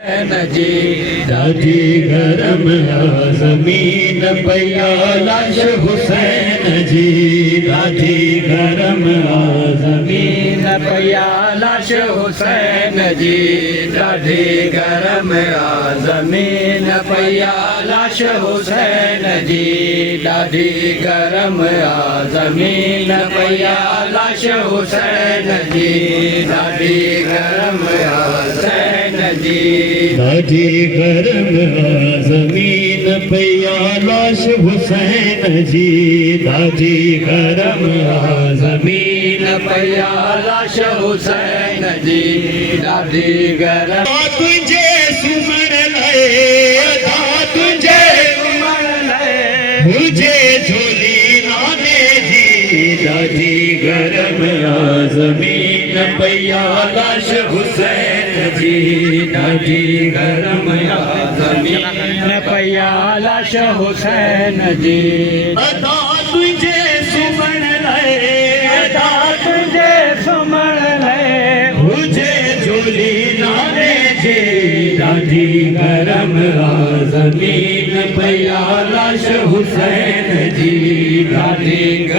जी दादी गरम ज़मीन पया लाश हुसैन जी दादी गरम ज़मीन पया लाश हुसैन जी दादी गरम ज़मीन पया लाश हुसैन जी दादी गरम ज़मीन पया लाश हुसैन जी दादी गरम हुसैन जी दादी गरम ज़मीन पया लाश हुसैन जी दादी गरम ज़मीन पया लाश हुसैन जी दादी गरम तुझे सुमर ले तुझे सुमर ले मुझे झोली नाने जी दादी गरम ज़मीन पया लाश हुसैन जी दादी गरम ज़मीन पया लाश हुसैन जी अदा तुझे सुमन ले अदा तुझे सुमन ले मुझे झोली नाने जी दादी गरम ज़मीन पया लाश हुसैन जी दादी